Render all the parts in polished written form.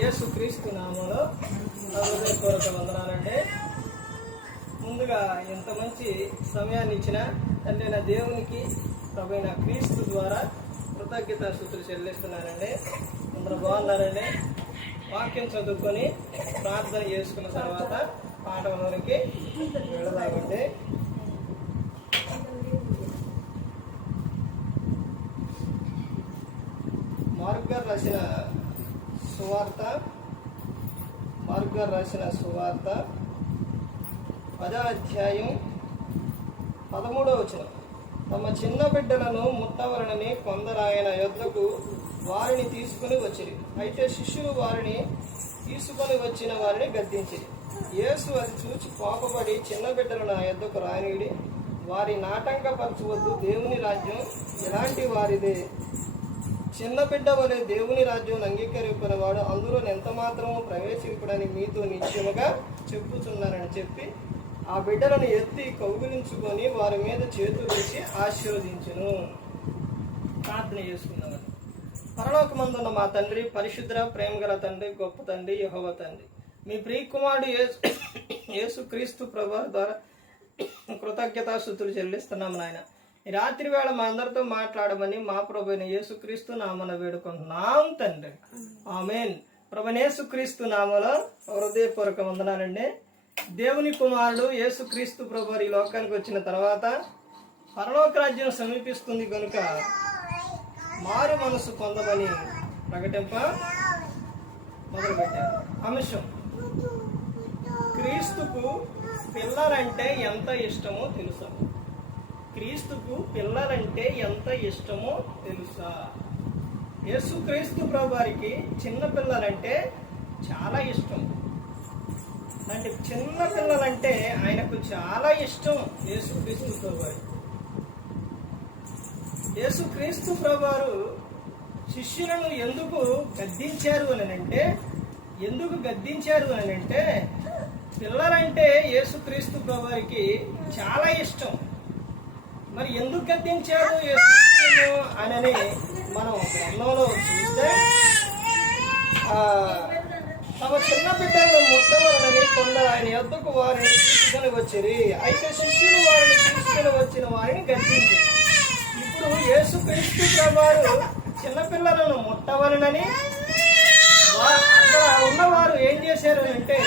యేసు క్రీస్తు నామములో హృదయపూర్వక వందనాలండి. ముందుగా ఇంత మంచి సమయాన్ని ఇచ్చిన తండ్రి అయిన దేవునికి ప్రభు అయిన క్రీస్తు ద్వారా కృతజ్ఞతాస్తుతులు చెల్లిస్తున్నానండి. అందరూ బాగున్నారండి. వాక్యం చదువుకొని ప్రార్థన చేసుకున్న తర్వాత పాఠంలోనికి వెళదామండి. మార్క్ గారు రాసిన సువార్త 10వ అధ్యాయం 13వ వచనం. తమ చిన్న బిడ్డలను ముట్టవలనని కొందరు ఆయన యొద్దకు వారిని తీసుకుని వచ్చిరి. అయితే శిష్యులు వారిని తీసుకొని వచ్చిన వారిని గద్దించిరి. యేసు అది చూచి కోపపడి, చిన్న బిడ్డలను ఆ యొద్దకు రానిడి, వారి నాటంకపరచవద్దు, దేవుని రాజ్యం ఎలాంటి వారిదే. చిన్న బిడ్డ వలె దేవుని రాజ్యం అంగీకరింపినవాడు అందులో ఎంత మాత్రమో ప్రవేశింపడని మీతో నిశ్చయముగా చెప్పుతున్నానని చెప్పి ఆ బిడ్డలను ఎత్తి కౌగిలించుకొని వారి మీద చేతులు వేసి ఆశీర్వదించును. ప్రార్థన చేసుకున్నామని. పరలోకమందున్న మా తండ్రి, పరిశుద్ధ ప్రేమగల తండ్రి, గొప్ప తండ్రి, యెహోవా తండ్రి, మీ ప్రియకుమారుడు యేసు క్రీస్తు ప్రభువు ద్వారా కృతజ్ఞతాస్తుతులు చెల్లిస్తున్నాం నాయన. ఈ రాత్రి వేళ మా అందరితో మాట్లాడమని మా ప్రభువైన యేసుక్రీస్తు నామమున వేడుకుంటున్నాం తండ్రి. ఆమేన్. ప్రభువైన యేసుక్రీస్తు నామములో హృదయపూర్వక వందనాలండి. దేవుని కుమారుడు యేసుక్రీస్తు ప్రభువు ఈ లోకానికి వచ్చిన తర్వాత పరలోక రాజ్యం సమీపిస్తుంది కనుక మారు మనసు పొందమని ప్రకటింప మొదలుపెట్టారు. అంశం: క్రీస్తుకు పిల్లలంటే ఎంత ఇష్టమో తెలుసా? క్రీస్తుకు పిల్లలంటే ఎంత ఇష్టమో తెలుసా? యేసుక్రీస్తు ప్రభువారికి చిన్న పిల్లలంటే చాలా ఇష్టం. అంటే చిన్న పిల్లలంటే ఆయనకు చాలా ఇష్టం. యేసుక్రీస్తు ప్రభువారికి యేసుక్రీస్తు ప్రభువారు శిష్యులను ఎందుకు గద్దించారు అని అంటే పిల్లలంటే యేసుక్రీస్తు ప్రభువారికి చాలా ఇష్టం. మరి ఎందుకు గద్దించారు అని మనం గ్రంథంలో చూస్తే, తమ చిన్న బిడ్డలను ముట్టవలనని కొందరు ఆయన యొద్దకు వారిని తీసుకొని వచ్చిరి. అయితే శిష్యులు వారిని తీసుకొని వచ్చిన వారిని గద్దించారు. ఇప్పుడు యేసుక్రీస్తు ప్రభువారు చిన్నపిల్లలను ముట్టవలనని అక్కడ ఉన్నవారు ఏం చేశారంటే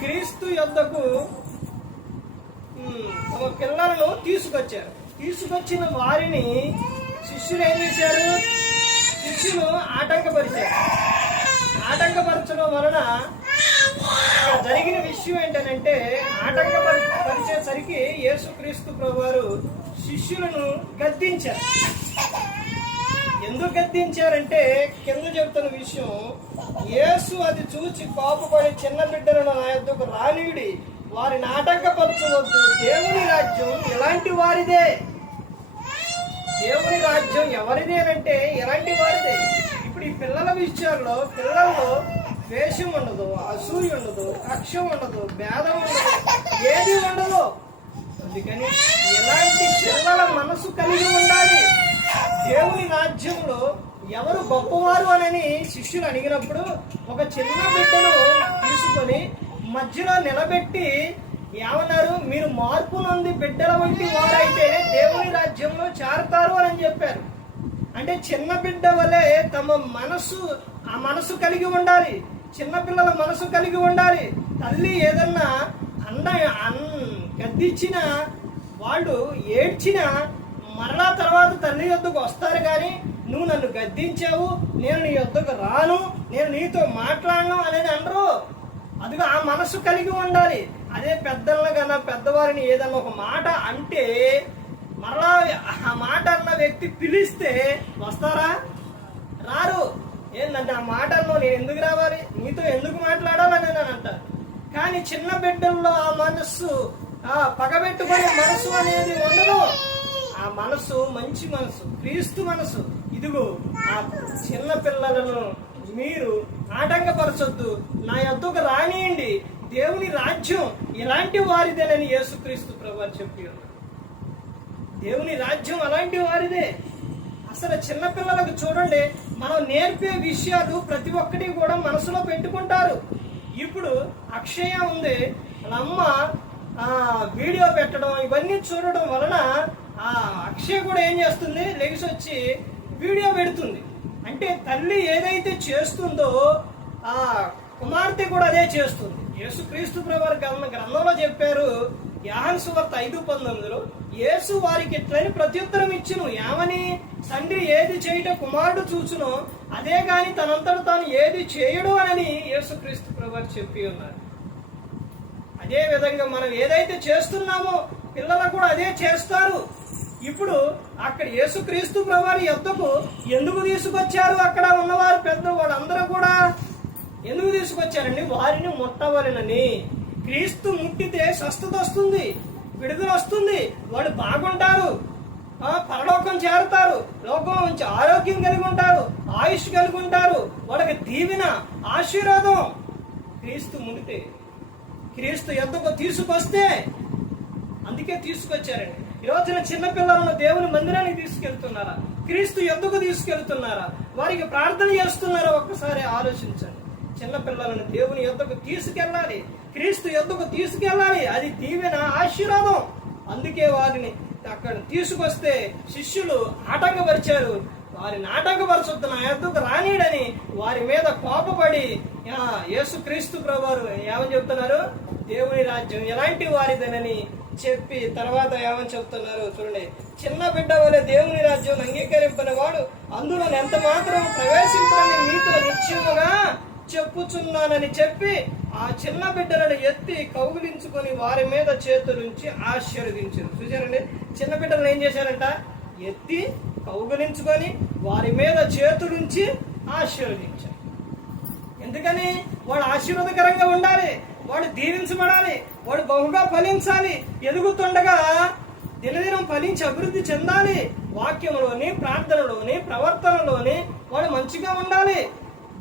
క్రీస్తు యొద్దకు తమ పిల్లలను తీసుకొచ్చారు. తీసుకొచ్చిన వారిని శిష్యులు ఏం చేశారు? శిష్యులు ఆటంకపరచడం వలన జరిగిన విషయం ఏంటంటే, ఆటంకపరిచేసరికి యేసుక్రీస్తు ప్రభువారు శిష్యులను గద్దించారు. ఎందుకు గద్దించారంటే కింద చెబుతున్న విషయం: యేసు అది చూచి కోపపడి, చిన్న బిడ్డలను నా యొద్దకు రానియుడి, వారిని ఆటంకపరచవద్దు, దేవుని రాజ్యం ఎలాంటి వారిదే. దేవుని రాజ్యం ఎవరిదే అంటే ఎలాంటి వారిదే. ఇప్పుడు ఈ పిల్లల విషయాల్లో పిల్లల్లో ద్వేషం ఉండదు, అసూయ ఉండదు, కక్ష ఉండదు, భేదం ఉండదు, ఏది ఉండదు. అందుకని ఎలాంటి పిల్లల మనసు కలిగి ఉండాలి. దేవుని రాజ్యంలో ఎవరు గొప్పవారు అని శిష్యులు అడిగినప్పుడు ఒక చిన్న బిడ్డను తీసుకొని మధ్యలో నిలబెట్టి ఏమన్నారు? మీరు మార్పు నొంది బిడ్డల వంటి వారైతే దేవుని రాజ్యంలో చేరతారు అని చెప్పారు. అంటే చిన్న బిడ్డ వలె తమ మనసు కలిగి ఉండాలి. చిన్నపిల్లల మనసు కలిగి ఉండాలి. తల్లి ఏదన్నా గద్దించిన వాళ్ళు ఏడ్చినా మరలా తర్వాత తల్లి యొద్దకు వస్తారు. కానీ నువ్వు నన్ను గద్దించావు, నేను నీ యొద్దకు రాను, నేను నీతో మాట్లాడను అనేది అనరు. అదిగా ఆ మనసు కలిగి ఉండాలి. అదే పెద్దలను కన్నా పెద్దవారిని ఏదన్నా ఒక మాట అంటే మరలా ఆ మాట అన్న వ్యక్తి పిలిస్తే వస్తారా? రారు. ఏంటంటే ఆ మాట అన్నో నేను ఎందుకు రావాలి, నీతో ఎందుకు మాట్లాడాలని అని అంటారు. కానీ చిన్న బిడ్డల్లో ఆ మనస్సు, పగబెట్టుకునే మనసు అనేది ఉండదు. ఆ మనసు మంచి మనసు, క్రీస్తు మనసు. ఇదిగో ఆ చిన్న పిల్లలను మీరు ఆటంకపరచొద్దు, నా యొద్దకు రానియండి, దేవుని రాజ్యం ఇలాంటి వారిదేనని యేసుక్రీస్తు ప్రభువు చెప్పి ఉన్నారు. దేవుని రాజ్యం అలాంటి వారిదే. అసలు చిన్నపిల్లలకు చూడండి, మనం నేర్పే విషయాలు ప్రతి ఒక్కటి కూడా మనసులో పెట్టుకుంటారు. ఇప్పుడు అక్షయ ఉంది, వాళ్ళ అమ్మ వీడియో పెట్టడం ఇవన్నీ చూడడం వలన ఆ అక్షయ కూడా ఏం చేస్తుంది, లెగిసి వచ్చి వీడియో పెడుతుంది. అంటే తల్లి ఏదైతే చేస్తుందో ఆ కుమార్తె కూడా అదే చేస్తుంది. యేసుక్రీస్తు ప్రభువారు గ్రంథంలో చెప్పారు, యోహాను సువార్త 5:19, యేసు వారికి ఇట్లని ప్రత్యుత్తరం ఇచ్చును, ఏమని? తండ్రి ఏది చేయట కుమారుడు చూచునో అదే గాని తనంతట తాను ఏది చేయడు అని యేసుక్రీస్తు ప్రభువారు చెప్పి ఉన్నారు. అదే విధంగా మనం ఏదైతే చేస్తున్నామో పిల్లలు కూడా అదే చేస్తారు. ఇప్పుడు అక్కడ యేసుక్రీస్తు ప్రభువారి యొద్దకు ఎందుకు తీసుకొచ్చారు? అక్కడ ఉన్నవారు పెద్ద వాళ్ళందరూ కూడా ఎందుకు తీసుకొచ్చారండి? వారిని ముట్టవలెనని. క్రీస్తు ముట్టితే స్వస్థత వస్తుంది, విడుదల వస్తుంది, వాళ్ళు బాగుంటారు, పరలోకం చేరుతారు, లోకం నుంచి ఆరోగ్యం కలిగి ఉంటారు, ఆయుష్ కలిగి ఉంటారు, వాళ్ళకి దీవెన ఆశీర్వాదం. క్రీస్తు ముడితే, క్రీస్తు యొద్దకు తీసుకొస్తే, అందుకే తీసుకొచ్చారండి. ఈ రోజున చిన్నపిల్లలను దేవుని మందిరానికి తీసుకెళ్తున్నారా? క్రీస్తు యొద్దకు తీసుకెళ్తున్నారా? వారికి ప్రార్థన చేస్తున్నారా? ఒక్కసారి ఆలోచించండి. చిన్నపిల్లలను దేవుని యొద్దకు తీసుకెళ్ళాలి, క్రీస్తు యొద్దకు తీసుకెళ్ళాలి. అది దీవెన ఆశీర్వాదం. అందుకే వారిని అక్కడ తీసుకొస్తే శిష్యులు ఆటంకపరిచారు. వారిని ఆటంకపరచొద్దు, నా యొద్దకు రానీడని వారి మీద కోపపడి యేసుక్రీస్తు ప్రభువారు ఏమని చెప్తున్నారు? దేవుని రాజ్యం ఎలాంటి వారిదేనని చెప్పి తర్వాత ఏమని చెప్తున్నారు చూడండి. చిన్న బిడ్డ వలె దేవుని రాజ్యం అంగీకరింపని వాడు అందులో ఎంత మాత్రం ప్రవేశింపని మీతో నిశ్చయముగా చెప్పుచున్నానని చెప్పి ఆ చిన్న బిడ్డలను ఎత్తి కౌగిలించుకొని వారి మీద చేతులుంచి ఆశీర్వదించారు. చూసారండి, చిన్న బిడ్డలను ఏం చేశారంట? ఎత్తి కౌగిలించుకొని వారి మీద చేతులుంచి ఆశీర్వదించారు. ఎందుకని? వాడు ఆశీర్వాదకరంగా ఉండాలి, వాడు దీవించబడాలి, వాడు బహుగా ఫలించాలి, ఎదుగుతుండగా దినదినం ఫలించి అభివృద్ధి చెందాలి, వాక్యంలోని ప్రార్థనలోని ప్రవర్తనలోని వాడు మంచిగా ఉండాలి,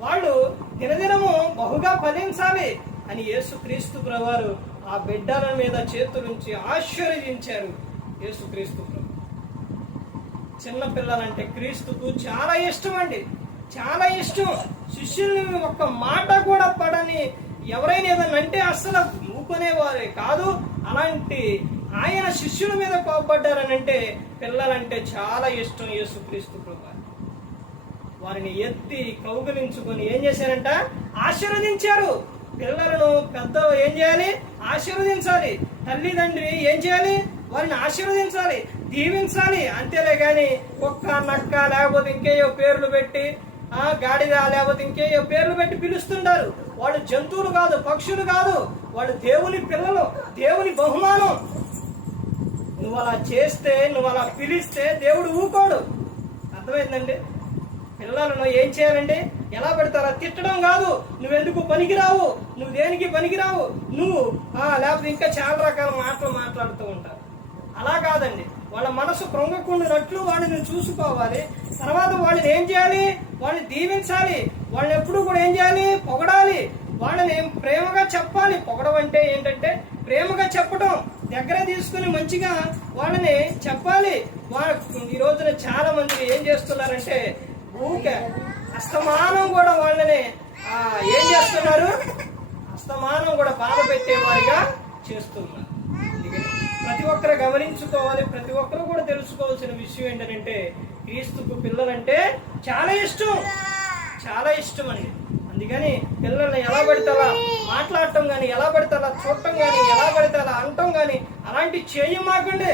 వాళ్ళు దినదినము బహుగా ఫలించాలి అని యేసుక్రీస్తు ప్రభువారు ఆ బిడ్డల మీద చేతులుంచి ఆశీర్వదించారు. యేసుక్రీస్తు ప్రభు చిన్న పిల్లలంటే క్రీస్తుకు చాలా ఇష్టం అండి, చాలా ఇష్టం. శిష్యుల్ని ఒక్క మాట కూడా పడని ఎవరైనా ఏదన్నా అంటే అస్సలు ఊకునేవారే కాదు. అలాంటి ఆయన శిష్యుల మీద కోపడ్డారని అంటే పిల్లలంటే చాలా ఇష్టం యేసుక్రీస్తు ప్రభువారు. వారిని ఎత్తి కౌగిలించుకొని ఏం చేశారంట? ఆశీర్వదించారు. పిల్లలను పెద్దలు ఏం చేయాలి? ఆశీర్వదించాలి. తల్లిదండ్రి ఏం చేయాలి? వారిని ఆశీర్వదించాలి, దీవించాలి. అంతేలే గాని కుక్క, నక్క లేకపోతే ఇంకేయో పేర్లు పెట్టి గాడిద లేకపోతే ఇంకేయో పేర్లు పెట్టి పిలుస్తుంటారు. వాళ్ళు జంతువులు కాదు, పక్షులు కాదు, వాళ్ళు దేవుని పిల్లలు, దేవుని బహుమానం. నువ్వు అలా చేస్తే, నువ్వు అలా పిలిస్తే దేవుడు ఊకోడు. అర్థమైందండి? పిల్లలను ఏం చేయాలండి? ఎలా పెడతారా? తిట్టడం కాదు, నువ్వెందుకు పనికిరావు, నువ్వు దేనికి పనికిరావు, నువ్వు లేకపోతే ఇంకా చాలా రకాల మాటలు మాట్లాడుతూ ఉంటారు. అలా కాదండి. వాళ్ళ మనసు కృంగకుండినట్లు వాళ్ళని చూసుకోవాలి. తర్వాత వాళ్ళని ఏం చేయాలి? వాళ్ళని దీవించాలి. వాళ్ళని ఎప్పుడు కూడా ఏం చేయాలి? పొగడాలి. వాళ్ళని ప్రేమగా చెప్పాలి. పొగడం అంటే ఏంటంటే ప్రేమగా చెప్పడం, దగ్గర తీసుకుని మంచిగా వాళ్ళని చెప్పాలి. ఈ రోజున చాలా మంది ఏం చేస్తున్నారంటే ఊకే అస్తమానం కూడా వాళ్ళని ఏం చేస్తున్నారు? అస్తమానం కూడా బాధ పెట్టేవారిగా చేస్తున్నారు. ప్రతి ఒక్కరు గమనించుకోవాలి, ప్రతి ఒక్కరు కూడా తెలుసుకోవాల్సిన విషయం ఏంటంటే క్రీస్తుకు పిల్లలంటే చాలా ఇష్టం, చాలా ఇష్టం అండి. అందుకని పిల్లల్ని ఎలా పడతారా మాట్లాడటం కానీ, ఎలా పడతారా చూడటం కానీ, ఎలా పడతారా అనటం కానీ అలాంటి చేయమాకండి.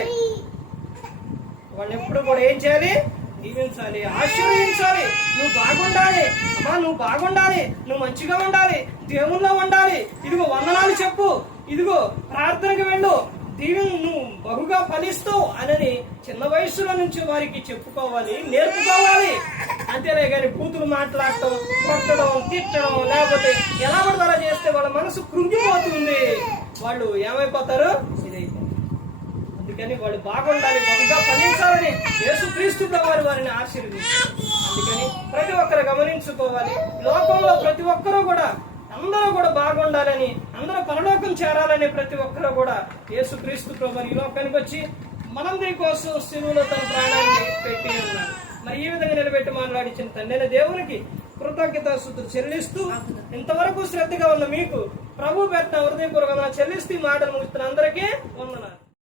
వాళ్ళు ఎప్పుడు కూడా ఏం చేయాలి? దీవించాలి, ఆశీర్వదించాలి. నువ్వు బాగుండాలి అమ్మా, నువ్వు బాగుండాలి, నువ్వు మంచిగా ఉండాలి, దేవుల్లో ఉండాలి, ఇదిగో వందనాలు చెప్పు, ఇదిగో ప్రార్థనకు వెళ్ళు, నువ్వు బహుగా ఫలిస్తావు అని చిన్న వయసులో నుంచి వారికి చెప్పుకోవాలి, నేర్పుకోవాలి. అంతేలే కానీ బూతులు మాట్లాడటం, కొట్టడం, తిట్టడం లేకపోతే ఎలా పడతారా చేస్తే వాళ్ళ మనసు కృంగిపోతుంది. వాళ్ళు ఏమైపోతారు? ఇదైపోతారు. అందుకని వాళ్ళు బాగుండాలి, బహుగా ఫలించాలని యేసుక్రీస్తు ప్రభువారు వారిని ఆశీర్వదించారు. అందుకని ప్రతి ఒక్కరు గమనించుకోవాలి. లోకంలో ప్రతి ఒక్కరూ కూడా అందరూ కూడా బాగుండాలని, అందరూ పరలోకం చేరాలని ప్రతి ఒక్కరూ కూడా యేసుక్రీస్తు ప్రభువారు ఈ లోకానికి వచ్చి మనందరి కోసం శిలువలో తన ప్రాణాన్ని పెట్టి ఉన్నారు. మరి ఈ విధంగా నిలబెట్టి మాట్లాడించిన తండ్రి దేవునికి కృతజ్ఞతాస్తుతులు చెల్లిస్తూ ఇంతవరకు శ్రద్ధగా ఉన్న మీకు ప్రభు పెట్టిన హృదయపూర్వకంగా చెల్లిస్తూ ఈ మాటలు ముగిస్తున్న అందరికీ వందనాలు.